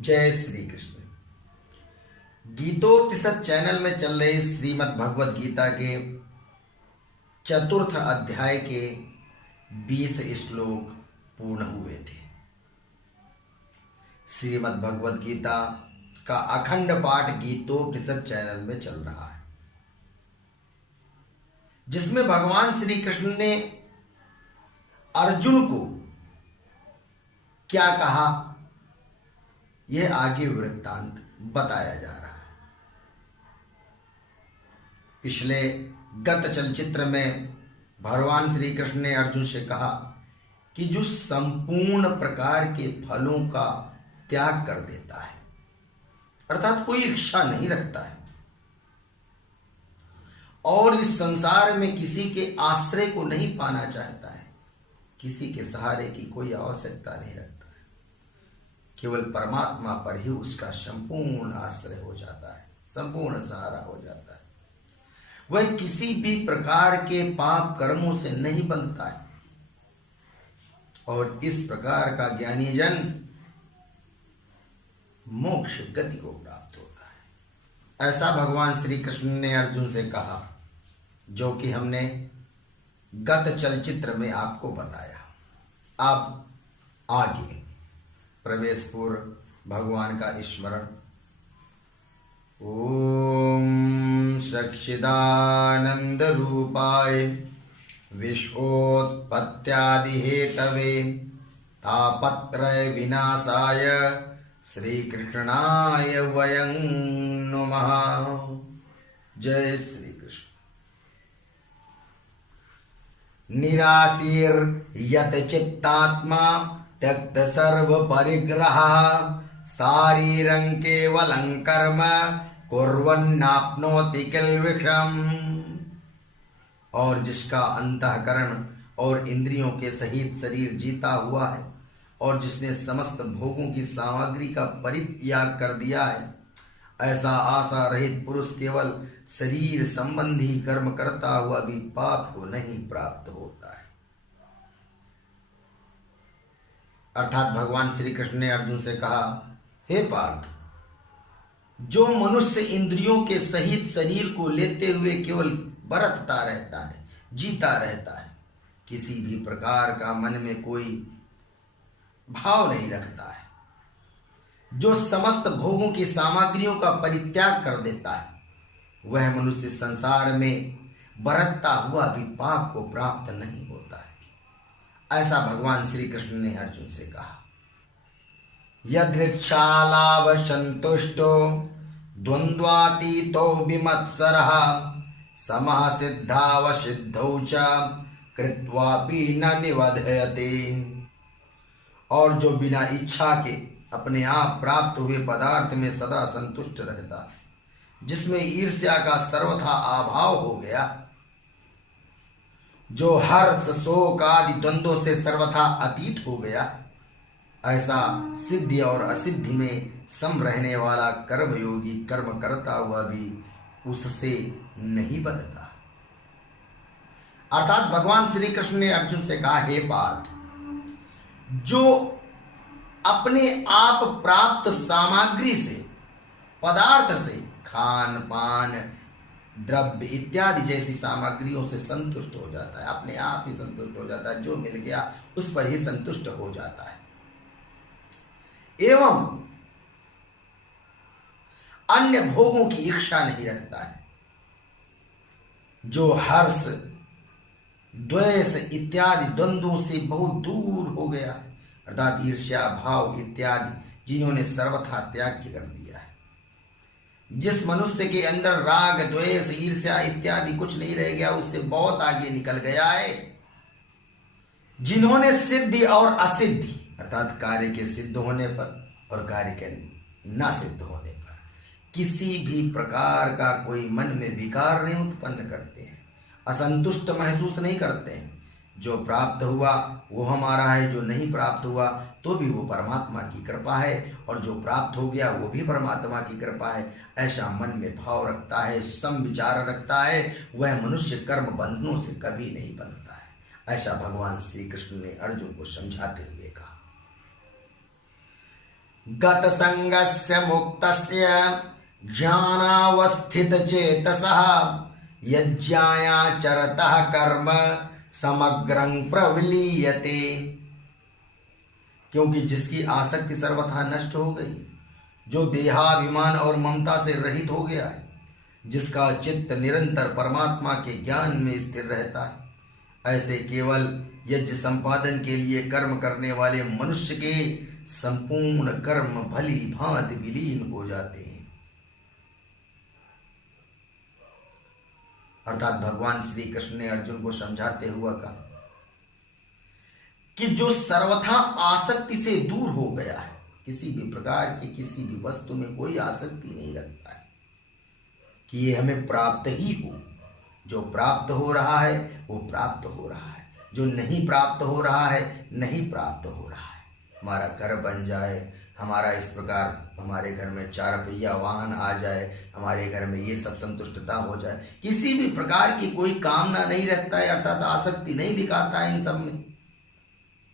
जय श्री कृष्ण। गीतोपनिषद चैनल में चल रहे श्रीमद् भगवद गीता के चतुर्थ अध्याय के 20 श्लोक पूर्ण हुए थे। श्रीमद् भगवद गीता का अखंड पाठ गीतोपनिषद चैनल में चल रहा है, जिसमें भगवान श्री कृष्ण ने अर्जुन को क्या कहा, यह आगे वृत्तांत बताया जा रहा है। पिछले गत चलचित्र में भगवान श्री कृष्ण ने अर्जुन से कहा कि जो संपूर्ण प्रकार के फलों का त्याग कर देता है, अर्थात कोई इच्छा नहीं रखता है और इस संसार में किसी के आश्रय को नहीं पाना चाहता है, किसी के सहारे की कोई आवश्यकता नहीं रखता है, केवल परमात्मा पर ही उसका संपूर्ण आश्रय हो जाता है, संपूर्ण सहारा हो जाता है। वह किसी भी प्रकार के पाप कर्मों से नहीं बंधता है और इस प्रकार का ज्ञानी जन मोक्ष गति को प्राप्त होता है। ऐसा भगवान श्री कृष्ण ने अर्जुन से कहा, जो कि हमने गत चलचित्र में आपको बताया। अब आगे प्रवेश पूर्व भगवान का स्मरण। ओम सच्चिदानंद रूपाय विश्वोत्पत्त्यादि हेतवे तापत्रय विनाशाय श्री कृष्णाय वयं नमः। जय श्री कृष्ण। निराशीर यत चित्तात्मा त्यक्त सर्व परिग्रह शारीरं केवलं कर्म कुर्वन्नाप्नोति किल्बिषम्। और जिसका अंतःकरण और इंद्रियों के सहित शरीर जीता हुआ है और जिसने समस्त भोगों की सामग्री का परित्याग कर दिया है, ऐसा आशा रहित पुरुष केवल शरीर संबंधी कर्म करता हुआ भी पाप को नहीं प्राप्त होता है। अर्थात भगवान श्री कृष्ण ने अर्जुन से कहा, हे पार्थ, जो मनुष्य इंद्रियों के सहित शरीर को लेते हुए केवल बरतता रहता है, जीता रहता है, किसी भी प्रकार का मन में कोई भाव नहीं रखता है, जो समस्त भोगों की सामग्रियों का परित्याग कर देता है, वह मनुष्य संसार में बरतता हुआ भी पाप को प्राप्त नहीं होता है। ऐसा भगवान श्री कृष्ण ने अर्जुन से कहा। यदृच्छालाभ संतुष्टो द्वंद्वातीतो विमत्सरः समः सिद्धावसिद्धौ च कृत्वापि न निबध्यते। और जो बिना इच्छा के अपने आप प्राप्त हुए पदार्थ में सदा संतुष्ट रहता है, जिसमें ईर्ष्या का सर्वथा अभाव हो गया, जो हर्ष शोक आदि द्वंद्वों से सर्वथा अतीत हो गया, ऐसा सिद्धि और असिद्धि में सम रहने वाला कर्मयोगी कर्म करता हुआ भी उससे नहीं बंधता। अर्थात भगवान श्री कृष्ण ने अर्जुन से कहा, हे पार्थ, जो अपने आप प्राप्त सामग्री से, पदार्थ से, खान पान द्रव्य इत्यादि जैसी सामग्रियों से संतुष्ट हो जाता है, अपने आप ही संतुष्ट हो जाता है, जो मिल गया उस पर ही संतुष्ट हो जाता है, एवं अन्य भोगों की इच्छा नहीं रखता है, जो हर्ष द्वेष इत्यादि द्वंद्वों से बहुत दूर हो गया है, अर्थात ईर्ष्या भाव इत्यादि जिन्होंने सर्वथा त्याग कर दिया है। जिस मनुष्य के अंदर राग द्वेष ईर्ष्या इत्यादि कुछ नहीं रह गया, उससे बहुत आगे निकल गया है। जिन्होंने सिद्धि और असिद्धि, अर्थात कार्य के सिद्ध होने पर और कार्य के न सिद्ध होने पर किसी भी प्रकार का कोई मन में विकार नहीं उत्पन्न करते हैं, असंतुष्ट महसूस नहीं करते हैं। जो प्राप्त हुआ वो हमारा है, जो नहीं प्राप्त हुआ तो भी वो परमात्मा की कृपा है, और जो प्राप्त हो गया वो भी परमात्मा की कृपा है। ऐसा मन में भाव रखता है, सम विचार रखता है, वह मनुष्य कर्म बंधनों से कभी नहीं बनता है। ऐसा भगवान श्री कृष्ण ने अर्जुन को समझाते हुए कहा। गत संगस्य मुक्तस्य ज्ञानावस्थित चेतसः यज्ञायाचरतः कर्म समग्रं प्रविलीयते। क्योंकि जिसकी आसक्ति सर्वथा नष्ट हो गई, जो देहाभिमान और ममता से रहित हो गया है, जिसका चित्त निरंतर परमात्मा के ज्ञान में स्थिर रहता है, ऐसे केवल यज्ञ संपादन के लिए कर्म करने वाले मनुष्य के संपूर्ण कर्म भली भांति विलीन हो जाते हैं। अर्थात भगवान श्री कृष्ण ने अर्जुन को समझाते हुए कहा कि जो सर्वथा आसक्ति से दूर हो गया है, किसी भी प्रकार की किसी भी वस्तु में कोई आसक्ति नहीं रखता है कि ये हमें प्राप्त ही हो। जो प्राप्त हो रहा है वो प्राप्त हो रहा है, जो नहीं प्राप्त हो रहा है नहीं प्राप्त हो रहा है। हमारा घर बन जाए, हमारा इस प्रकार हमारे घर में 4 पहिया वाहन आ जाए, हमारे घर में ये सब संतुष्टता हो जाए, किसी भी प्रकार की कोई कामना नहीं रखता है, अर्थात आसक्ति नहीं दिखाता है इन सब में।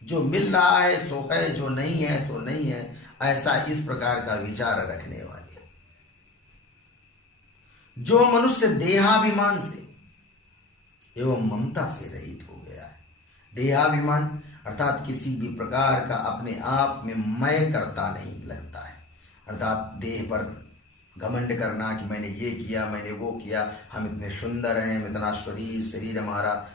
जो मिल रहा है सो है, जो नहीं है सो नहीं है, ऐसा इस प्रकार का विचार रखने वाले। जो मनुष्य देहाभिमान से एवं ममता से रहित हो गया है, देहाभिमान अर्थात किसी भी प्रकार का अपने आप में मैं करता नहीं लगता है, अर्थात देह पर घमंड करना कि मैंने ये किया, मैंने वो किया, हम इतने सुंदर हैं, इतना शरीर हमारा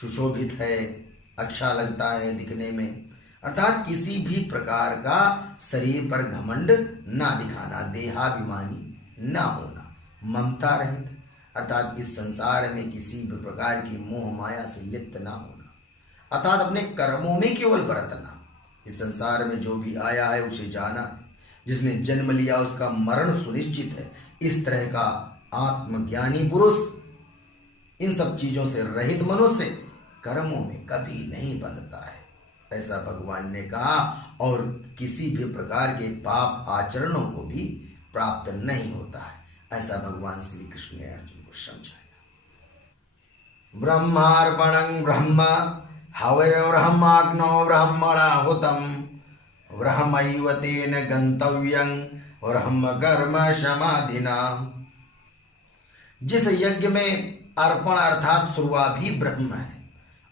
सुशोभित है, अच्छा लगता है दिखने में, अर्थात किसी भी प्रकार का शरीर पर घमंड ना दिखाना, देहाभिमानी ना होना, ममता रहित अर्थात इस संसार में किसी भी प्रकार की मोह माया से लिप्त ना होना, अर्थात अपने कर्मों में केवल बरतना। इस संसार में जो भी आया है उसे जाना है, जिसने जन्म लिया उसका मरण सुनिश्चित है। इस तरह का आत्मज्ञानी पुरुष इन सब चीजों से रहित मनुष्य कर्मों में कभी नहीं बंधता है, ऐसा भगवान ने कहा, और किसी भी प्रकार के पाप आचरणों को भी प्राप्त नहीं होता है, ऐसा भगवान श्री कृष्ण ने अर्जुन को समझाया। ब्रह्मार्पणं ब्रह्म हविर्ब्रह्माग्नौ ब्रह्मणाहुतं ब्रह्मैव तेन गंतव्यं ब्रह्म कर्म समाधिना। जिस यज्ञ में अर्पण अर्थात शुरुआ भी ब्रह्म है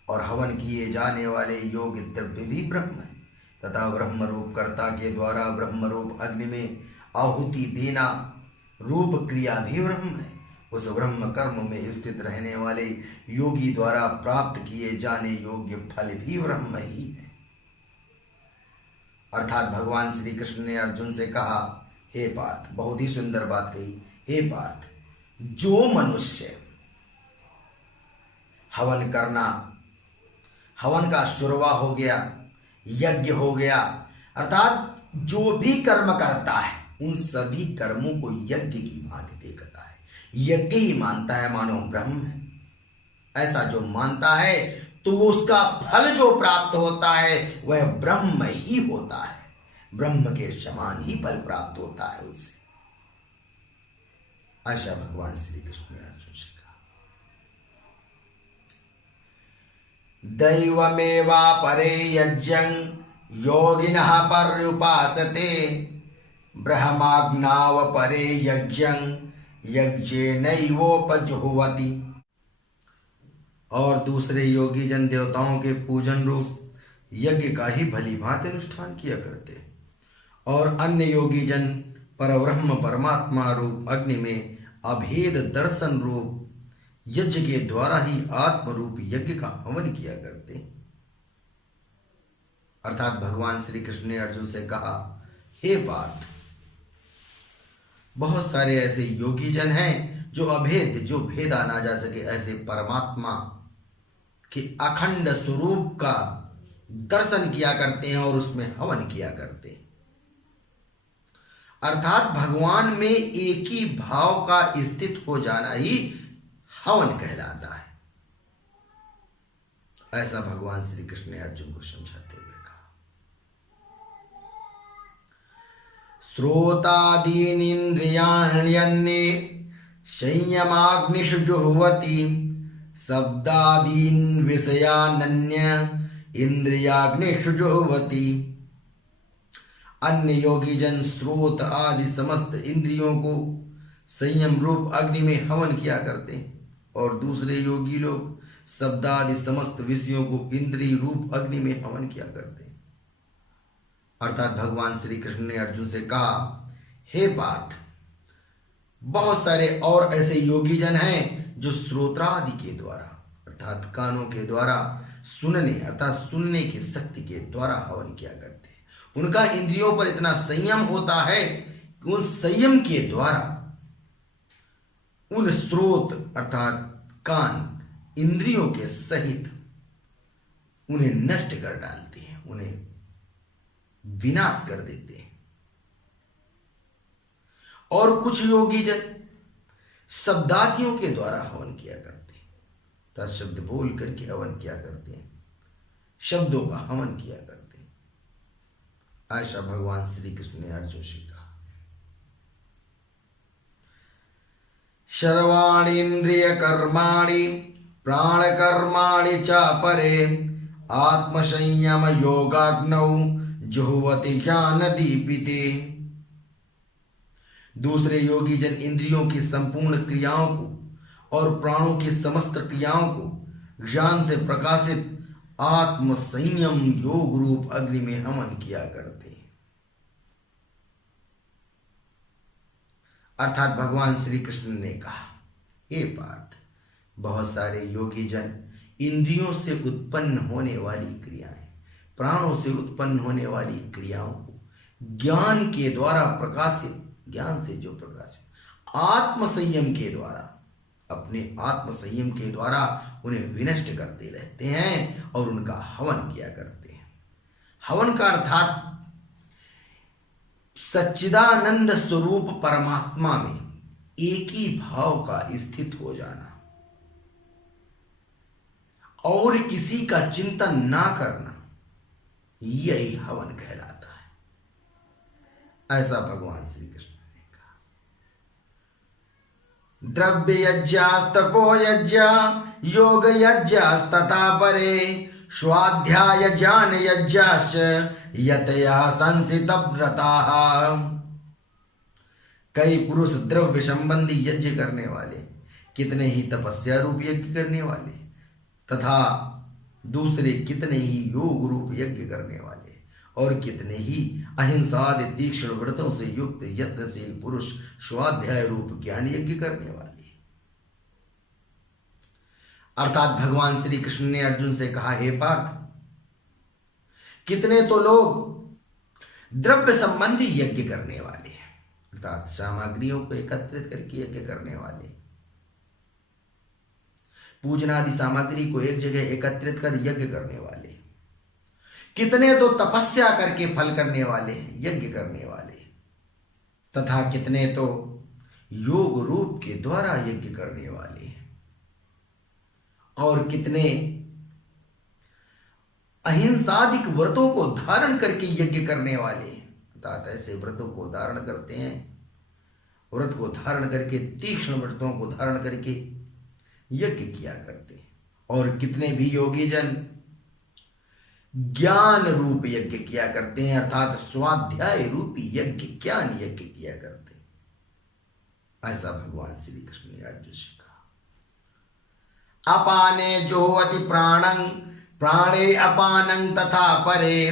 और हवन किए जाने वाले योग्य द्रव्य भी ब्रह्म है, तथा ब्रह्म रूप कर्ता के द्वारा ब्रह्म रूप अग्नि में आहुति देना रूप क्रिया भी ब्रह्म है। उस ब्रह्म कर्म में स्थित रहने वाले योगी द्वारा प्राप्त किए जाने योग्य फल भी ब्रह्म ही है। अर्थात भगवान श्री कृष्ण ने अर्जुन से कहा, हे पार्थ, बहुत ही सुंदर बात कही, हे पार्थ, जो मनुष्य हवन करना, हवन का शुरुआ हो गया, यज्ञ हो गया, अर्थात जो भी कर्म करता है उन सभी कर्मों को यज्ञ की भांति देखता है, यज्ञ ही मानता है मानो ब्रह्म है। ऐसा जो मानता है तो उसका फल जो प्राप्त होता है वह ब्रह्म ही होता है, ब्रह्म के समान ही फल प्राप्त होता है उसे। ऐसा भगवान श्री कृष्ण ने अर्जुन से कहा। दैवमेवापरे यज्ञं योगिनः पर्युपासते ब्रह्माग्नावपरे यज्ञं यज्ञेनैवोपजुह्वति। और दूसरे योगी जन देवताओं के पूजन रूप यज्ञ का ही भली भांति अनुष्ठान किया करते, और अन्य योगी जन परब्रह्म परमात्मा रूप अग्नि में अभेद दर्शन रूप यज्ञ के द्वारा ही आत्म रूप यज्ञ का हवन किया करते। अर्थात भगवान श्री कृष्ण ने अर्जुन से कहा, हे पार्थ, बहुत सारे ऐसे योगी जन हैं जो अभेद, जो भेदा ना जा सके, ऐसे परमात्मा के अखंड स्वरूप का दर्शन किया करते हैं और उसमें हवन किया करते हैं। अर्थात भगवान में एक ही भाव का स्थित हो जाना ही हवन कहलाता है, ऐसा भगवान श्री कृष्ण ने अर्जुन को समझाते हुए कहा। श्रोतादीनिन्द्रियाण्यन्ये संयमाग्निषु जुह्वति शब्दादीन् विषयानन्य इंद्रियाग्निषु जुह्वति। अन्य योगी जन स्रोत आदि समस्त इंद्रियों को संयम रूप अग्नि में हवन किया करते हैं, और दूसरे योगी लोग शब्द आदि समस्त विषयों को इंद्रिय रूप अग्नि में हवन किया करते हैं। अर्थात भगवान श्री कृष्ण ने अर्जुन से कहा, हे पार्थ, बहुत सारे और ऐसे योगी जन हैं जो श्रोत्रादि के द्वारा अर्थात कानों के द्वारा सुनने अर्थात सुनने की शक्ति के द्वारा हवन किया करते हैं। उनका इंद्रियों पर इतना संयम होता है कि उन संयम के द्वारा उन स्रोत अर्थात कान इंद्रियों के सहित उन्हें नष्ट कर डालते हैं, उन्हें विनाश कर देते हैं। और कुछ योगी जन शब्दादियों के द्वारा हवन किया करते हैं, तथा शब्द बोल करके हवन किया करते हैं, शब्दों का हवन किया करते हैं। ऐसा भगवान श्री कृष्ण ने अर्जुन से कहा। सर्वाणि इंद्रिय कर्माणि प्राण कर्माणि च परे आत्मसंयम योगाग्नौ जुह्वति ज्ञान दीपिते। दूसरे योगी जन इंद्रियों की संपूर्ण क्रियाओं को और प्राणों की समस्त क्रियाओं को ज्ञान से प्रकाशित आत्म संयम योग रूप अग्नि में हवन किया करते हैं। अर्थात भगवान श्री कृष्ण ने कहा, हे पार्थ, बहुत सारे योगी जन इंद्रियों से उत्पन्न होने वाली क्रियाएं, प्राणों से उत्पन्न होने वाली क्रियाओं को ज्ञान के द्वारा प्रकाशित, ज्ञान से जो प्रकाशित आत्म संयम के द्वारा, अपने आत्म संयम के द्वारा उन्हें विनष्ट करते रहते हैं और उनका हवन किया करते हैं। हवन का अर्थात सच्चिदानंद स्वरूप परमात्मा में एक ही भाव का स्थित हो जाना और किसी का चिंतन ना करना, यही हवन कहलाता है। ऐसा भगवान श्री कृष्ण ने कहा। द्रव्य यज्ञास्तपो यज्ञ योग यज्ञास्तथा परे स्वाध्याय ज्ञान यज्ञाश्च यतया संसित व्रताः। कई पुरुष द्रव्य संबंधी यज्ञ करने वाले, कितने ही तपस्या रूप यज्ञ करने वाले तथा दूसरे कितने ही योग रूप यज्ञ करने वाले और कितने ही अहिंसा आदि तीक्ष्ण व्रतों से युक्त यत्नशील पुरुष स्वाध्याय रूप ज्ञान यज्ञ करने वाले। अर्थात भगवान श्री कृष्ण ने अर्जुन से कहा, हे पार्थ, कितने तो लोग द्रव्य संबंधी यज्ञ करने वाले हैं, अर्थात सामग्रियों को एकत्रित करके यज्ञ करने वाले, पूजनादि सामग्री को एक जगह एकत्रित कर यज्ञ करने वाले, कितने तो तपस्या करके फल करने वाले हैं, यज्ञ करने वाले, तथा कितने तो योग रूप के द्वारा यज्ञ करने वाले, और कितने अहिंसादिक व्रतों को धारण करके यज्ञ करने वाले, अर्थात ऐसे व्रतों को धारण करते हैं, व्रत को धारण करके तीक्ष्ण व्रतों को धारण करके यज्ञ किया करते हैं। और कितने भी योगी जन ज्ञान रूप यज्ञ किया करते हैं, अर्थात स्वाध्याय रूपी यज्ञ ज्ञान यज्ञ किया करते हैं। ऐसा भगवान श्री कृष्ण ने अर्जुन से कहा। अपाने जोहति प्राणं प्राणे अपानं तथा परे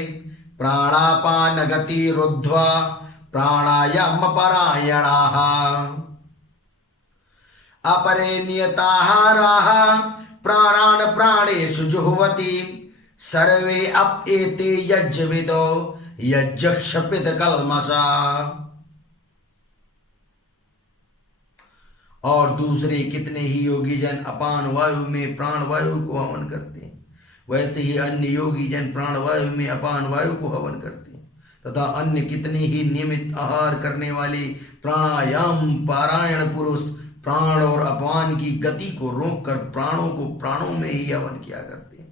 प्राणापान गति रुद्ध्वा प्राणायाम परायणाः अपरे नियताहाराः प्राणान् प्राणेषु जुह्वति सर्वे अप्येते यज्ञविदो यज्ञक्षपित कल्मषा। और दूसरे कितने ही योगी जन अपान वायु में प्राण वायु को हवन करते हैं, वैसे ही अन्य योगी जन प्राण वायु में अपान वायु को हवन करते हैं, तथा अन्य कितने ही नियमित आहार करने वाले प्राणायाम पारायण पुरुष प्राण और अपान की गति को रोककर प्राणों को प्राणों में ही हवन किया करते हैं।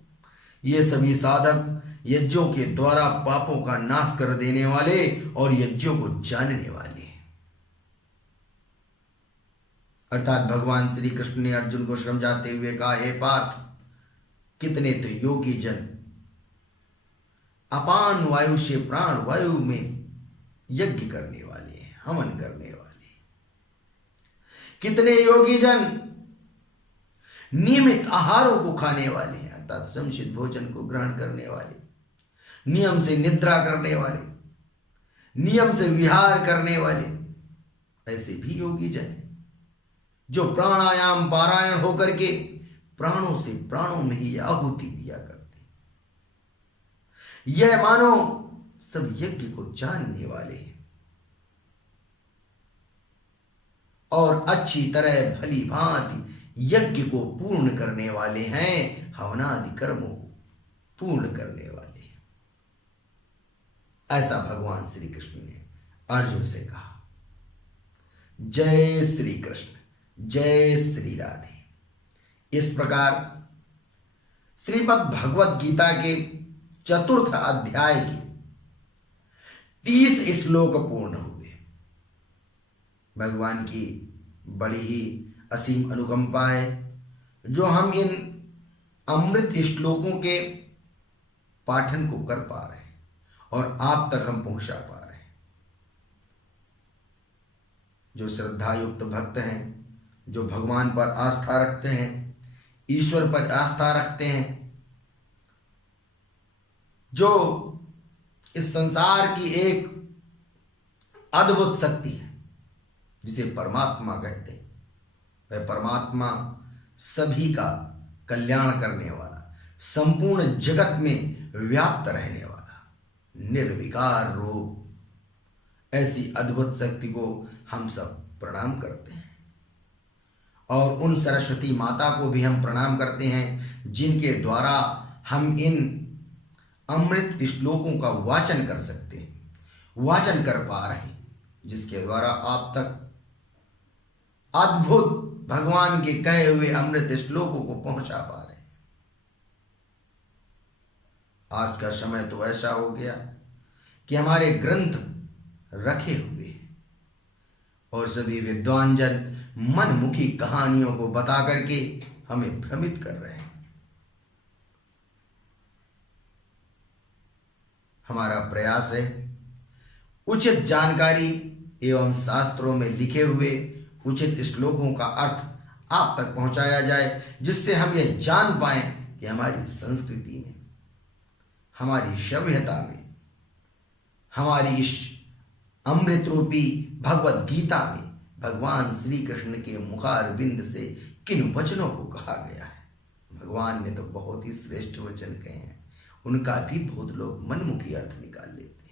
ये सभी साधक यज्ञों के द्वारा पापों का नाश कर देने वाले और यज्ञों को जानने वाले हैं। अर्थात भगवान श्री कृष्ण ने अर्जुन को समझाते हुए कहा, हे पार्थ, कितने तो योगी जन अपान वायु से प्राण वायु में यज्ञ करने वाले हैं, हवन करने वाले। कितने योगी जन नियमित आहारों को खाने वाले हैं, अर्थात समुचित भोजन को ग्रहण करने वाले, नियम से निद्रा करने वाले, नियम से विहार करने वाले, ऐसे भी योगी जन जो प्राणायाम पारायण होकर के प्राणों से प्राणों में ही आहुति दिया करते। यह मानो सब यज्ञ को जानने वाले हैं और अच्छी तरह भली भांति यज्ञ को पूर्ण करने वाले हैं, हवनादि कर्मों को पूर्ण करने वाले हैं। ऐसा भगवान श्री कृष्ण ने अर्जुन से कहा। जय श्री कृष्ण, जय श्री राधे। इस प्रकार श्रीमद् भगवत गीता के चतुर्थ अध्याय के 30 श्लोक पूर्ण हुए। भगवान की बड़ी ही असीम अनुकंपा है जो हम इन अमृत श्लोकों के पाठन को कर पा रहे हैं और आप तक हम पहुंचा पा रहे हैं। जो श्रद्धायुक्त भक्त हैं, जो भगवान पर आस्था रखते हैं, ईश्वर पर आस्था रखते हैं, जो इस संसार की एक अद्भुत शक्ति है जिसे परमात्मा कहते हैं, वह परमात्मा सभी का कल्याण करने वाला, संपूर्ण जगत में व्याप्त रहने वाला, निर्विकार रूप, ऐसी अद्भुत शक्ति को हम सब प्रणाम करते हैं। और उन सरस्वती माता को भी हम प्रणाम करते हैं जिनके द्वारा हम इन अमृत श्लोकों का वाचन कर सकते हैं, वाचन कर पा रहे हैं, जिसके द्वारा आप तक अद्भुत भगवान के कहे हुए अमृत श्लोकों को पहुंचा पा रहे हैं। आज का समय तो ऐसा हो गया कि हमारे ग्रंथ रखे हुए हैं और सभी विद्वान जन मनमुखी कहानियों को बता करके हमें भ्रमित कर रहे हैं। हमारा प्रयास है उचित जानकारी एवं शास्त्रों में लिखे हुए उचित श्लोकों का अर्थ आप तक पहुंचाया जाए, जिससे हम यह जान पाएं कि हमारी संस्कृति में, हमारी सभ्यता में, हमारी इस अमृत रूपी भगवत गीता में भगवान श्री कृष्ण के मुखारविंद से किन वचनों को कहा गया है। भगवान ने तो बहुत ही श्रेष्ठ वचन कहे हैं, उनका भी बहुत लोग मनमुखी अर्थ निकाल लेते हैं।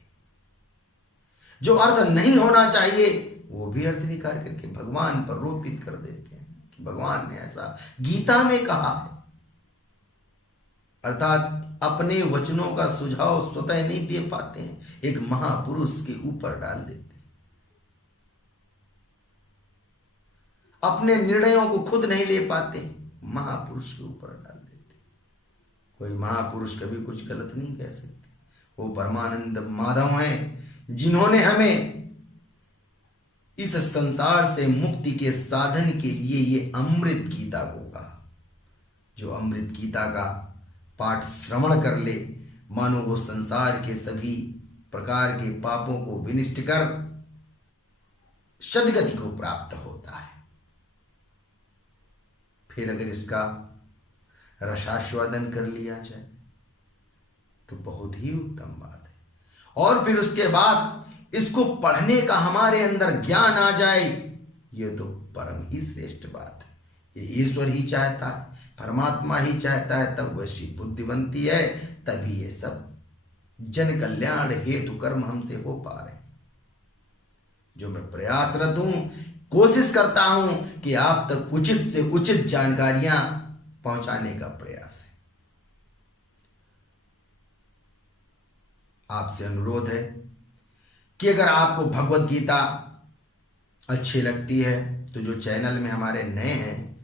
जो अर्थ नहीं होना चाहिए वो भी अर्थ निकाल करके भगवान पर रोपित कर देते हैं कि भगवान ने ऐसा गीता में कहा है। अर्थात अपने वचनों का सुझाव स्वतः नहीं दे पाते हैं, एक महापुरुष के ऊपर डाल देते हैं। अपने निर्णयों को खुद नहीं ले पाते, महापुरुष के ऊपर डाल देते। कोई महापुरुष कभी कुछ गलत नहीं कह सकते। वो परमानंद माधव हैं जिन्होंने हमें इस संसार से मुक्ति के साधन के लिए ये अमृत गीता को कहा। जो अमृत गीता का पाठ श्रवण कर ले, मानो वो संसार के सभी प्रकार के पापों को विनिष्ट कर सद्गति को प्राप्त होता है। फिर अगर इसका रसास्वादन कर लिया जाए तो बहुत ही उत्तम बात है। और फिर उसके बाद इसको पढ़ने का हमारे अंदर ज्ञान आ जाए, ये तो परम ही श्रेष्ठ बात है। ये ईश्वर ही चाहता है, परमात्मा ही चाहता है, तब वैसी बुद्धि बनती है, तभी ये सब जन कल्याण हेतु कर्म हमसे हो पा रहे हैं। जो मैं प्रयासरत हूं, कोशिश करता हूं कि आप तक उचित से उचित जानकारियां पहुंचाने का प्रयास है। आपसे अनुरोध है कि अगर आपको भगवत गीता अच्छी लगती है तो जो चैनल में हमारे नए हैं,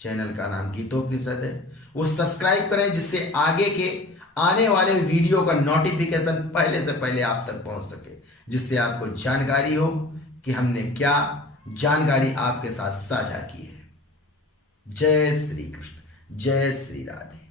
चैनल का नाम गीतोपनिषद है, वो सब्सक्राइब करें, जिससे आगे के आने वाले वीडियो का नोटिफिकेशन पहले से पहले आप तक पहुंच सके, जिससे आपको जानकारी हो कि हमने क्या जानकारी आपके साथ साझा की है। जय श्री कृष्ण, जय श्री राधे।